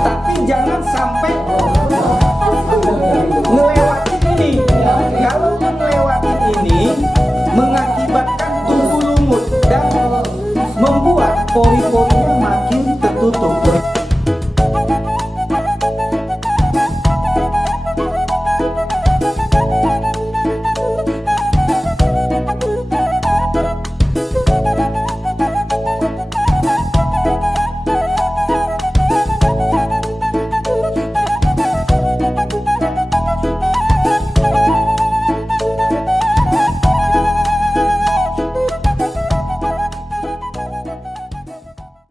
Tapi jangan sampai ngelewatin ini. Kalau melewati ini mengakibatkan tumbuh lumut dan membuat pori-porinya makin tertutup.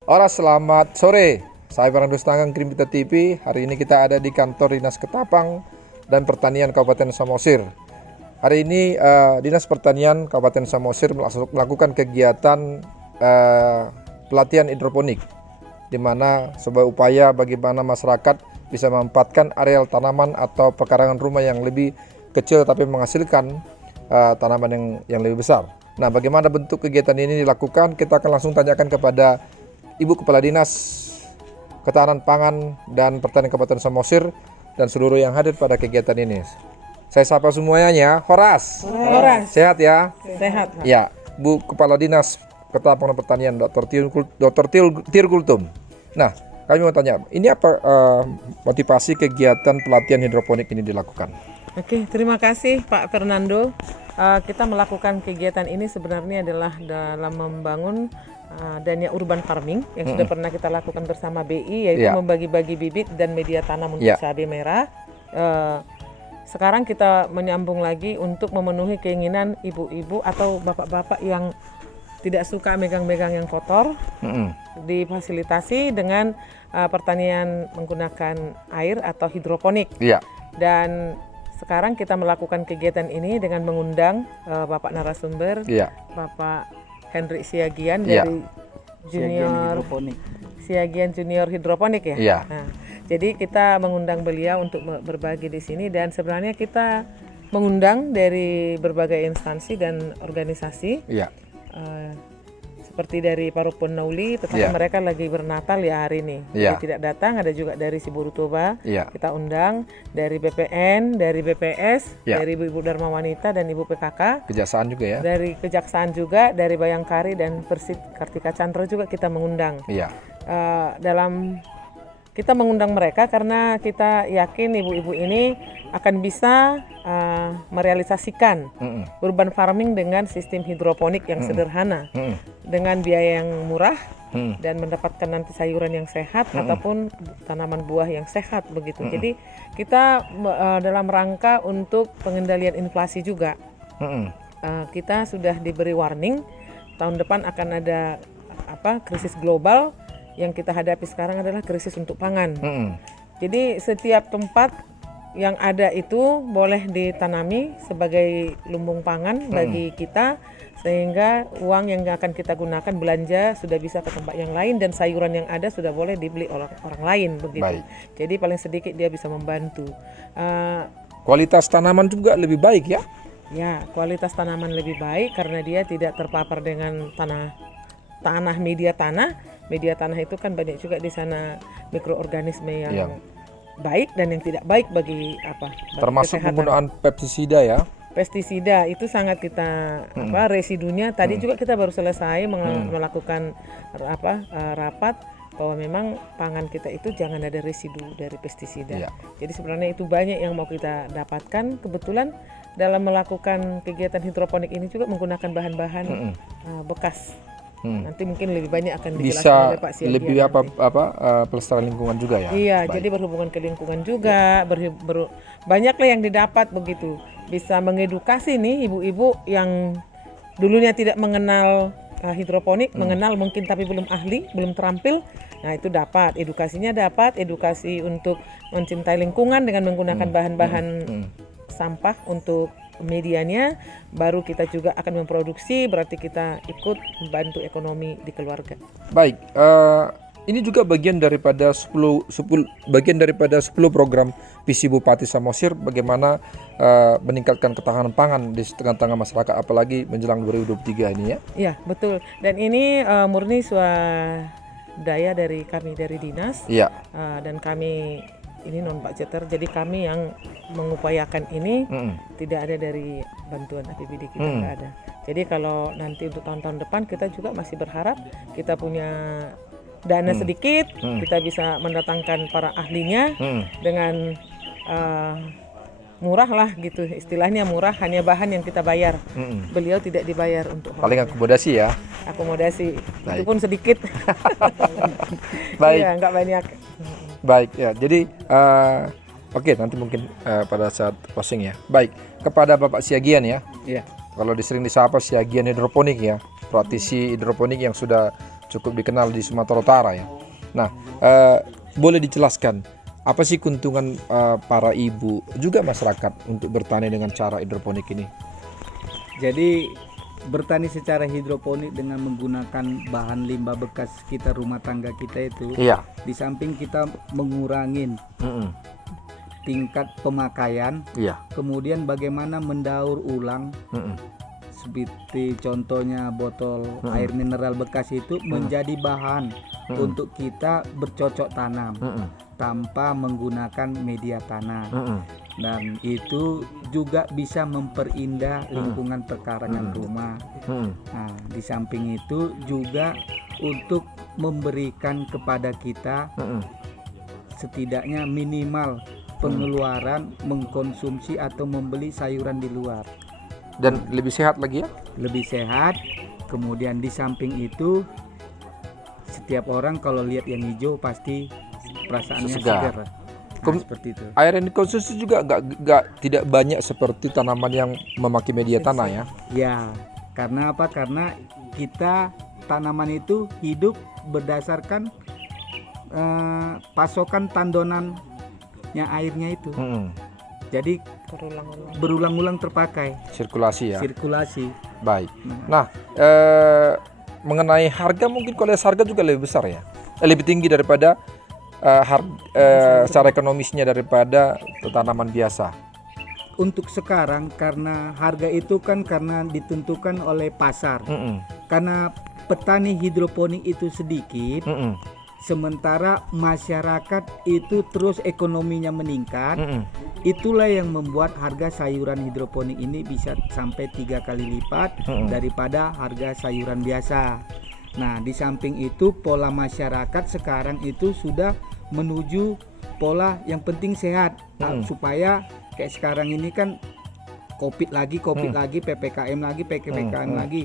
Ora, selamat sore. Saya Fernando Stangang, Krimpita TV. Hari ini kita ada di kantor Dinas Ketapang dan Pertanian Kabupaten Samosir. Hari ini Dinas Pertanian Kabupaten Samosir melakukan kegiatan pelatihan hidroponik, di mana sebuah upaya bagaimana masyarakat bisa memanfaatkan areal tanaman atau pekarangan rumah yang lebih kecil tapi menghasilkan tanaman yang lebih besar. Nah, bagaimana bentuk kegiatan ini dilakukan? Kita akan langsung tanyakan kepada Ibu Kepala Dinas Ketahanan Pangan dan Pertanian Kabupaten Samosir dan seluruh yang hadir pada kegiatan ini. Saya sapa semuanya. Horas. Horas. Sehat ya? Sehat. Ya, Bu Kepala Dinas Ketahanan Pangan dan Pertanian Dr. Tirgultum. Nah, kami mau tanya, ini apa motivasi kegiatan pelatihan hidroponik ini dilakukan? Oke, terima kasih Pak Fernando. Kita melakukan kegiatan ini sebenarnya adalah dalam membangun adanya urban farming yang sudah pernah kita lakukan bersama BI, yaitu membagi-bagi bibit dan media tanam untuk cabai merah. Sekarang kita menyambung lagi untuk memenuhi keinginan ibu-ibu atau bapak-bapak yang tidak suka megang-megang yang kotor, difasilitasi dengan pertanian menggunakan air atau hidroponik. Dan sekarang kita melakukan kegiatan ini dengan mengundang Bapak narasumber, Bapak Henry Siagian dari Siagian Junior Hidroponik ya. Nah, jadi kita mengundang beliau untuk berbagi di sini, dan sebenarnya kita mengundang dari berbagai instansi dan organisasi. Seperti dari Parupun Nauli, tetapi mereka lagi bernatal ya hari ini. Jadi tidak datang. Ada juga dari Siburutoba, kita undang dari BPN, dari BPS, dari Ibu Dharma Wanita dan Ibu PKK. Kejaksaan juga ya? Dari Kejaksaan juga, dari Bayangkari dan Persit Kartika Chandra juga kita mengundang. Kita mengundang mereka karena kita yakin ibu-ibu ini akan bisa merealisasikan urban farming dengan sistem hidroponik yang sederhana, dengan biaya yang murah dan mendapatkan nanti sayuran yang sehat ataupun tanaman buah yang sehat begitu. Jadi kita dalam rangka untuk pengendalian inflasi juga. Kita sudah diberi warning tahun depan akan ada krisis global. Yang kita hadapi sekarang adalah krisis untuk pangan. Jadi setiap tempat yang ada itu boleh ditanami sebagai lumbung pangan bagi kita, sehingga uang yang akan kita gunakan belanja sudah bisa ke tempat yang lain, dan sayuran yang ada sudah boleh dibeli oleh orang lain begitu. Jadi paling sedikit dia bisa membantu. Kualitas tanaman juga lebih baik ya? Ya, kualitas tanaman lebih baik karena dia tidak terpapar dengan media tanah. Media tanah itu kan banyak juga di sana mikroorganisme yang baik dan yang tidak baik bagi termasuk kesehatan. penggunaan pestisida ya. Pestisida itu sangat kita residunya tadi juga kita baru selesai melakukan rapat bahwa memang pangan kita itu jangan ada residu dari pestisida. Jadi sebenarnya itu banyak yang mau kita dapatkan. Kebetulan dalam melakukan kegiatan hidroponik ini juga menggunakan bahan-bahan bekas Nanti mungkin lebih banyak akan dijelaskan Bisa oleh Pak Siagian lebih nanti. pelestarian lingkungan juga ya. Iya, Baik. jadi berhubungan ke lingkungan juga, banyaklah yang didapat begitu. Bisa mengedukasi nih ibu-ibu yang dulunya tidak mengenal hidroponik, mengenal mungkin tapi belum ahli, belum terampil. Nah, itu dapat edukasi untuk mencintai lingkungan dengan menggunakan bahan-bahan sampah untuk medianya. Baru kita juga akan memproduksi, berarti kita ikut membantu ekonomi di keluarga. Baik, ini juga bagian daripada 10 program visi Bupati Samosir bagaimana meningkatkan ketahanan pangan di tengah-tengah masyarakat, apalagi menjelang 2023 ini ya. Iya, betul. Dan ini murni swadaya dari kami dari dinas. Iya. Dan kami ini non budgeter, jadi kami yang mengupayakan ini, tidak ada dari bantuan APBD kita, nggak ada. Jadi kalau nanti untuk tahun-tahun depan kita juga masih berharap kita punya dana sedikit, kita bisa mendatangkan para ahlinya dengan murah lah gitu, istilahnya murah, hanya bahan yang kita bayar. Beliau tidak dibayar untuk Paling akomodasi ya. akomodasi, Baik. itu pun sedikit. Baik. Iya, nggak banyak. Baik ya, jadi oke, nanti mungkin pada saat closing ya. Baik, kepada Bapak Siagian ya. Iya. Kalau disering disapa Siagian hidroponik ya, praktisi hidroponik yang sudah cukup dikenal di Sumatera Utara ya. Nah, boleh dijelaskan apa sih keuntungan para ibu juga masyarakat untuk bertani dengan cara hidroponik ini? Jadi bertani secara hidroponik dengan menggunakan bahan limbah bekas kita rumah tangga kita itu, Iya. di samping kita mengurangin tingkat pemakaian, Iya. kemudian bagaimana mendaur ulang, seperti contohnya botol air mineral bekas itu menjadi bahan untuk kita bercocok tanam tanpa menggunakan media tanam. Dan itu juga bisa memperindah lingkungan perkarangan rumah. Nah, di samping itu juga untuk memberikan kepada kita setidaknya minimal pengeluaran mengkonsumsi atau membeli sayuran di luar. Dan lebih sehat lagi ya? Lebih sehat. Kemudian di samping itu setiap orang kalau lihat yang hijau pasti perasaannya Segar. segar. Nah, seperti itu. Air yang dikonsumsi juga tidak banyak seperti tanaman yang memakai media tanah ya. Ya, karena apa? Karena kita tanaman itu hidup berdasarkan pasokan tandonannya airnya itu. Jadi berulang-ulang terpakai. Sirkulasi ya. Sirkulasi. Baik. Nah, mengenai harga mungkin kualitas harga juga lebih besar ya. Lebih tinggi daripada secara ekonomisnya daripada tanaman biasa. Untuk sekarang karena harga itu kan karena ditentukan oleh pasar. Karena petani hidroponik itu sedikit, sementara masyarakat itu terus ekonominya meningkat. Itulah yang membuat harga sayuran hidroponik ini bisa sampai 3 kali lipat daripada harga sayuran biasa. Nah, di samping itu pola masyarakat sekarang itu sudah menuju pola yang penting sehat. Supaya kayak sekarang ini kan COVID lagi, PPKM lagi.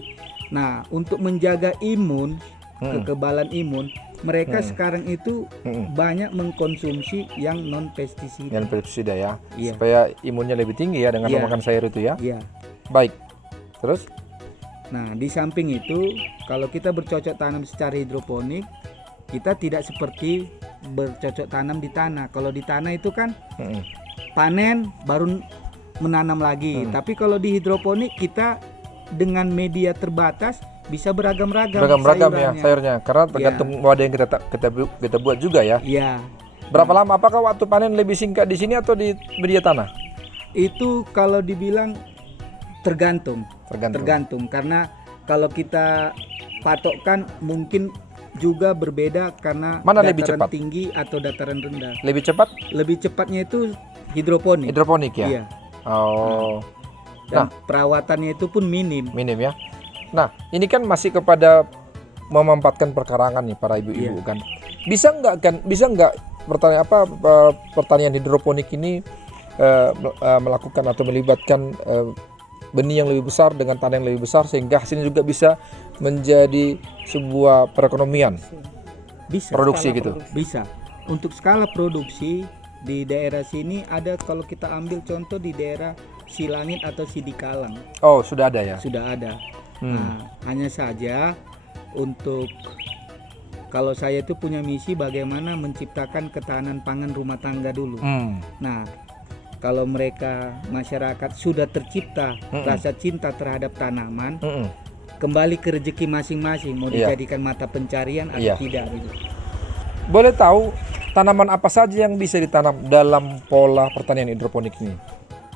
Nah, untuk menjaga imun, kekebalan imun, mereka sekarang itu banyak mengkonsumsi yang non pestisida. Yang pestisida ya. Iya. Supaya imunnya lebih tinggi ya dengan memakan sayur itu ya. Iya. Baik. Terus? Nah, di samping itu, kalau kita bercocok tanam secara hidroponik, kita tidak seperti bercocok tanam di tanah. Kalau di tanah itu kan panen baru menanam lagi. Tapi kalau di hidroponik kita dengan media terbatas bisa beragam-ragam Ya sayurnya. Karena tergantung wadah yang kita buat juga ya. Iya. Berapa lama? Apakah waktu panen lebih singkat di sini atau di media tanah? Itu kalau dibilang tergantung. Karena kalau kita patokkan mungkin juga berbeda karena mana dataran lebih cepat? Tinggi atau dataran rendah. Lebih cepat? Lebih cepatnya itu hidroponik. Hidroponik ya. Iya. Oh. Dan perawatannya itu pun minim ya. Nah, ini kan masih kepada memanfaatkan perkarangan nih para ibu-ibu kan. Bisa nggak pertanian hidroponik ini melakukan atau melibatkan benih yang lebih besar dengan tanah yang lebih besar sehingga hasilnya juga bisa menjadi sebuah perekonomian Bisa. produksi Skala gitu. produksi. Bisa. Untuk skala produksi di daerah sini ada, kalau kita ambil contoh di daerah Silangit atau Sidikalang Oh, sudah ada ya. sudah ada. Nah, hanya saja untuk kalau saya itu punya misi bagaimana menciptakan ketahanan pangan rumah tangga dulu. Nah, kalau mereka masyarakat sudah tercipta rasa cinta terhadap tanaman, kembali ke rezeki masing-masing mau Iya. dijadikan mata pencarian atau Iya. tidak gitu. Boleh tahu tanaman apa saja yang bisa ditanam dalam pola pertanian hidroponik ini?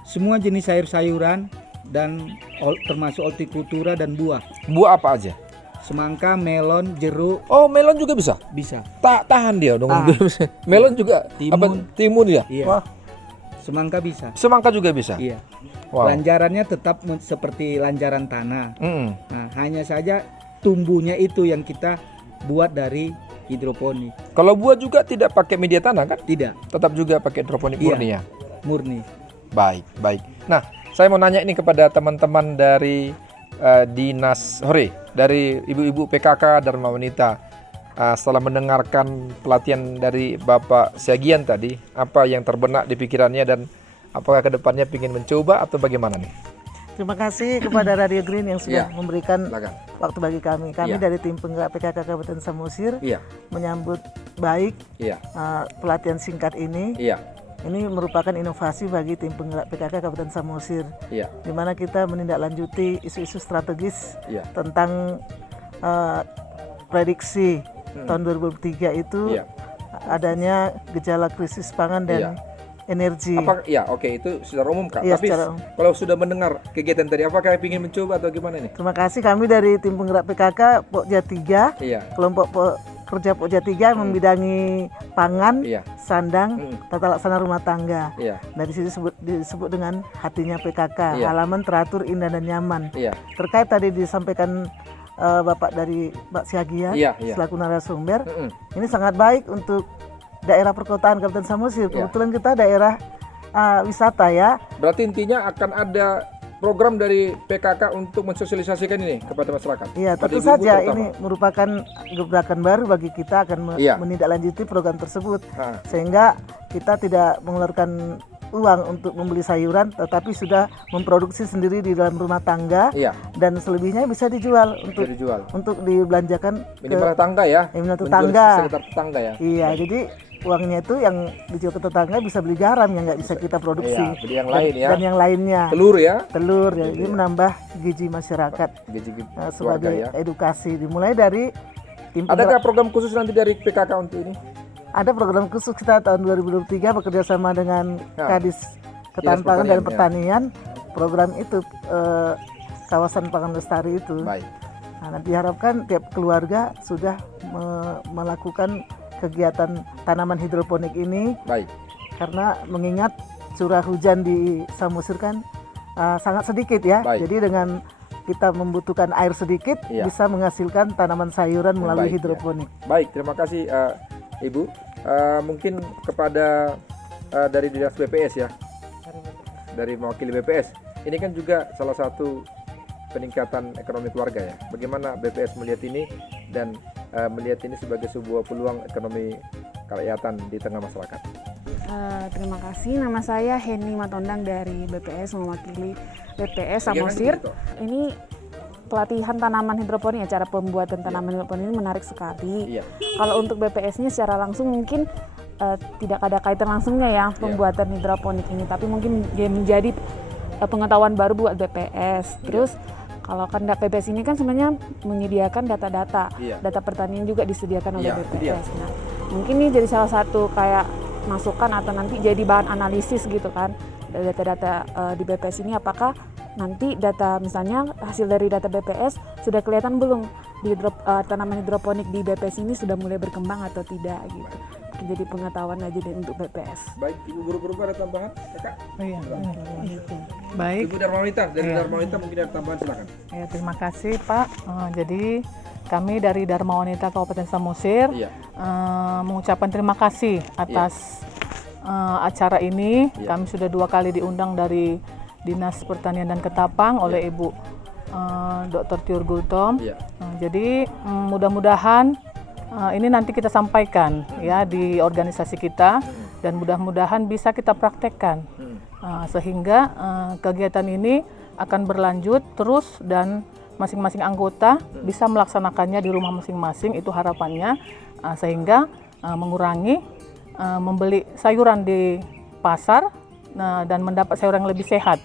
Semua jenis sayur-sayuran dan termasuk hortikultura dan buah. Buah apa aja? Semangka, melon, jeruk Oh, melon juga bisa. bisa. Tahan dia dong. Tahan. Melon juga. Timun. Apa? Timun ya. Iya. Wah, Semangka bisa. semangka juga bisa. Iya. Wow. Lanjarannya tetap seperti lanjaran tanah. Mm-mm. Nah, hanya saja tumbuhnya itu yang kita buat dari hidroponik. Kalau buah juga tidak pakai media tanah kan? Tidak, Tetap juga pakai hidroponik Iya. murni ya. murni. Baik, baik. Nah, saya mau nanya ini kepada teman-teman dari Dinas dari ibu-ibu PKK Dharma Wanita. Setelah mendengarkan pelatihan dari Bapak Siagian tadi, apa yang terbenak di pikirannya dan apakah kedepannya ingin mencoba atau bagaimana nih? Terima kasih kepada Radio Green yang sudah Iya. memberikan Silakan. waktu bagi kami. Kami Iya. dari tim penggerak PKK Kabupaten Samosir Iya, menyambut baik iya, pelatihan singkat ini. iya, Ini merupakan inovasi bagi tim penggerak PKK Kabupaten Samosir, iya, di mana kita menindaklanjuti isu-isu strategis iya, tentang prediksi tahun 2003 itu iya. adanya gejala krisis pangan dan Iya. energi. Apa? Ya, oke, itu secara umum Kak. Iya, Tapi secara umum. kalau sudah mendengar kegiatan tadi, apakah ingin mencoba atau gimana nih? Terima kasih, kami dari tim penggerak PKK Pokja 3, Iya, kelompok kerja Pokja 3 membidangi pangan, iya, sandang, tata laksana rumah tangga. iya, Dari sini disebut dengan hatinya PKK, Iya. halaman teratur, indah dan nyaman. iya, Terkait tadi disampaikan Bapak dari Mbak Siagian Iya, iya. selaku narasumber, Mm-mm. ini sangat baik untuk daerah perkotaan Kabupaten Samosir. Iya. Kebetulan kita daerah wisata ya. Berarti intinya akan ada program dari PKK untuk mensosialisasikan ini kepada masyarakat. Iya, Pada tentu ibu-ibu saja terutama. ini merupakan gebrakan baru bagi kita akan Iya. menindaklanjuti program tersebut, Ha, sehingga kita tidak mengeluarkan uang untuk membeli sayuran, tetapi sudah memproduksi sendiri di dalam rumah tangga, iya, dan selebihnya bisa dijual bisa dijual. untuk dibelanjakan ke Minimal tetangga ya. minimal Menjual tetangga. sekitar tetangga ya. Iya, jadi uangnya itu yang dijual ke tetangga bisa beli garam yang nggak bisa kita produksi. Iya, beli yang lain ya. Dan yang lainnya Telur ya. telur ya, ini menambah gizi masyarakat Gaji keluarga sebagai ya. edukasi, dimulai dari tim Adakah program khusus nanti dari PKK untuk ini? ada program khusus kita tahun 2023 bekerja sama dengan Kadis Ketahanan Pangan dan Pertanian, Pertanian. Program itu kawasan pangan lestari itu. Baik. Nah, diharapkan tiap keluarga sudah melakukan kegiatan tanaman hidroponik ini, Baik. karena mengingat curah hujan di Samosir kan sangat sedikit ya. Baik. Jadi dengan kita membutuhkan air sedikit, Iya. bisa menghasilkan tanaman sayuran melalui baik, ya. hidroponik. Baik, terima kasih Ibu. Mungkin kepada dari Dinas BPS ya. Dari mewakili BPS. Ini kan juga salah satu peningkatan ekonomi keluarga ya. Bagaimana BPS melihat ini dan melihat ini sebagai sebuah peluang ekonomi kerakyatan di tengah masyarakat. Terima kasih. Nama saya Heni Matondang dari BPS, mewakili BPS Samosir. Ini pelatihan tanaman hidroponik ya, cara pembuatan tanaman hidroponik ini menarik sekali. Iya. Kalau untuk BPS-nya secara langsung mungkin tidak ada kaitan langsungnya ya pembuatan hidroponik ini, tapi mungkin dia menjadi pengetahuan baru buat BPS. Terus kalau kan BPS ini kan sebenarnya menyediakan data-data, Iya. data pertanian juga disediakan oleh Iya, itu dia. BPS. Nah, mungkin ini jadi salah satu kayak masukan atau nanti jadi bahan analisis gitu kan, data-data di BPS ini, apakah nanti data misalnya hasil dari data BPS sudah kelihatan belum di tanaman hidroponik di BPS ini sudah mulai berkembang atau tidak gitu. Jadi pengetahuan aja deh untuk BPS. Baik, Ibu guru-guru ada tambahan? Kakak? Iya. Baik, Ibu Dharma Wanita, dari Dharma Wanita mungkin ada tambahan, silakan. ya, terima kasih Pak. Jadi kami dari Dharma Wanita Kabupaten Samosir Iya. mengucapkan terima kasih atas acara ini. Iya. Kami sudah 2 kali diundang dari Dinas Pertanian dan Ketapang oleh Ibu Dr. Tiur Gultom. Jadi mudah-mudahan ini nanti kita sampaikan ya di organisasi kita dan mudah-mudahan bisa kita praktekkan sehingga kegiatan ini akan berlanjut terus dan masing-masing anggota bisa melaksanakannya di rumah masing-masing, itu harapannya sehingga mengurangi membeli sayuran di pasar dan mendapat sayuran yang lebih sehat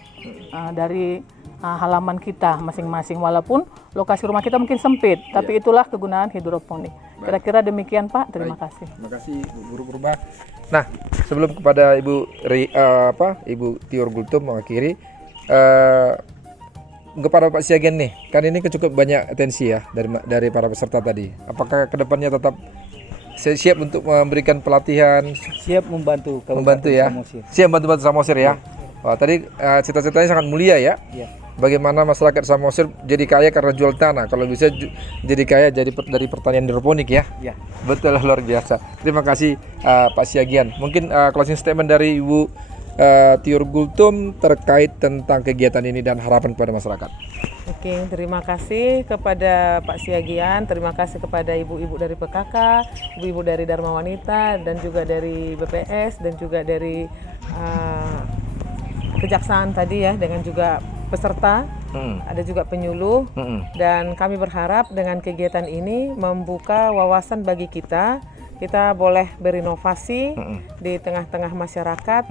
dari halaman kita masing-masing, walaupun lokasi rumah kita mungkin sempit, tapi itulah kegunaan hidroponik. Kira-kira demikian Pak, terima kasih. Terima kasih Bu Guru Purba. Nah, sebelum kepada Ibu Tiur Gultom mengakhiri, kepada Pak Siagian nih, kan ini cukup banyak atensi ya dari para peserta tadi. Apakah kedepannya tetap siap untuk memberikan pelatihan? Siap membantu ya. Samosir. Siap bantu Samosir ya. Wah, tadi cita-citanya sangat mulia ya. Bagaimana masyarakat Samosir jadi kaya karena jual tanah, kalau bisa jadi kaya dari pertanian hidroponik ya. Betul, luar biasa. Terima kasih Pak Siagian. Mungkin closing statement dari Ibu Tiur Gultom terkait tentang kegiatan ini dan harapan kepada masyarakat. Oke, terima kasih kepada Pak Siagian, terima kasih kepada ibu-ibu dari PKK, ibu-ibu dari Dharma Wanita, dan juga dari BPS, dan juga dari Kejaksaan tadi ya, dengan juga peserta, ada juga penyuluh, dan kami berharap dengan kegiatan ini membuka wawasan bagi kita boleh berinovasi di tengah-tengah masyarakat,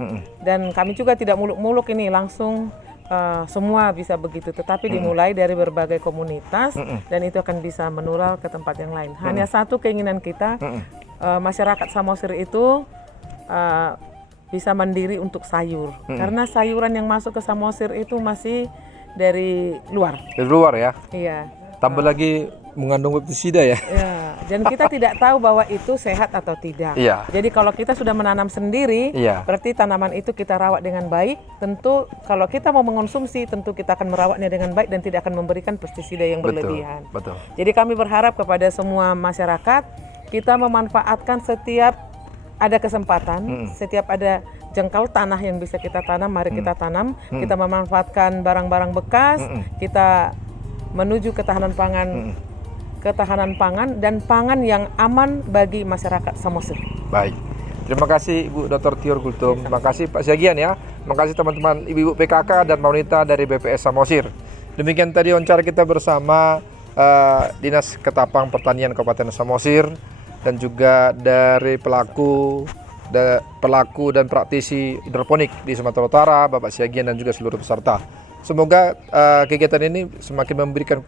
dan kami juga tidak muluk-muluk ini langsung semua bisa begitu, tetapi dimulai dari berbagai komunitas dan itu akan bisa menular ke tempat yang lain. Hanya satu keinginan kita, masyarakat Samosir itu bisa mandiri untuk sayur, karena sayuran yang masuk ke Samosir itu masih dari luar. Dari luar ya? Iya. Tambah lagi mengandung pestisida ya? Ya, dan kita tidak tahu bahwa itu sehat atau tidak. Iya. Jadi kalau kita sudah menanam sendiri, berarti tanaman itu kita rawat dengan baik. Tentu kalau kita mau mengonsumsi, tentu kita akan merawatnya dengan baik dan tidak akan memberikan pestisida yang berlebihan. Betul. Jadi kami berharap kepada semua masyarakat, kita memanfaatkan setiap ada kesempatan, setiap ada jengkal tanah yang bisa kita tanam, mari kita tanam. Kita memanfaatkan barang-barang bekas, kita menuju ketahanan pangan dan pangan yang aman bagi masyarakat Samosir. Baik. Terima kasih Ibu Dr. Tiur Gultom. Terima kasih Pak Siagian ya. Terima kasih teman-teman ibu-ibu PKK dan wanita dari BPS Samosir. Demikian tadi wawancara kita bersama Dinas Ketapang Pertanian Kabupaten Samosir dan juga dari pelaku dan praktisi hidroponik di Sumatera Utara, Bapak Siagian dan juga seluruh peserta. Semoga kegiatan ini semakin memberikan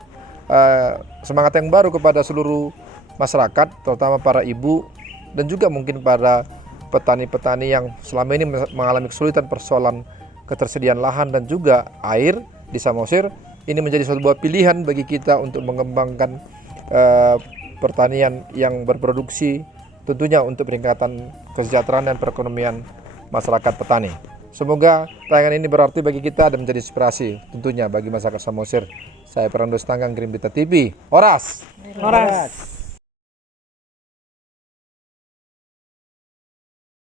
semangat yang baru kepada seluruh masyarakat, terutama para ibu dan juga mungkin para petani-petani yang selama ini mengalami kesulitan persoalan ketersediaan lahan dan juga air di Samosir. Ini menjadi sebuah pilihan bagi kita untuk mengembangkan pertanian yang berproduksi, tentunya untuk peningkatan kesejahteraan dan perekonomian masyarakat petani. Semoga tayangan ini berarti bagi kita dan menjadi inspirasi tentunya bagi masyarakat Samosir. Saya Fernando Stanggang, Grimbita TV. Oras!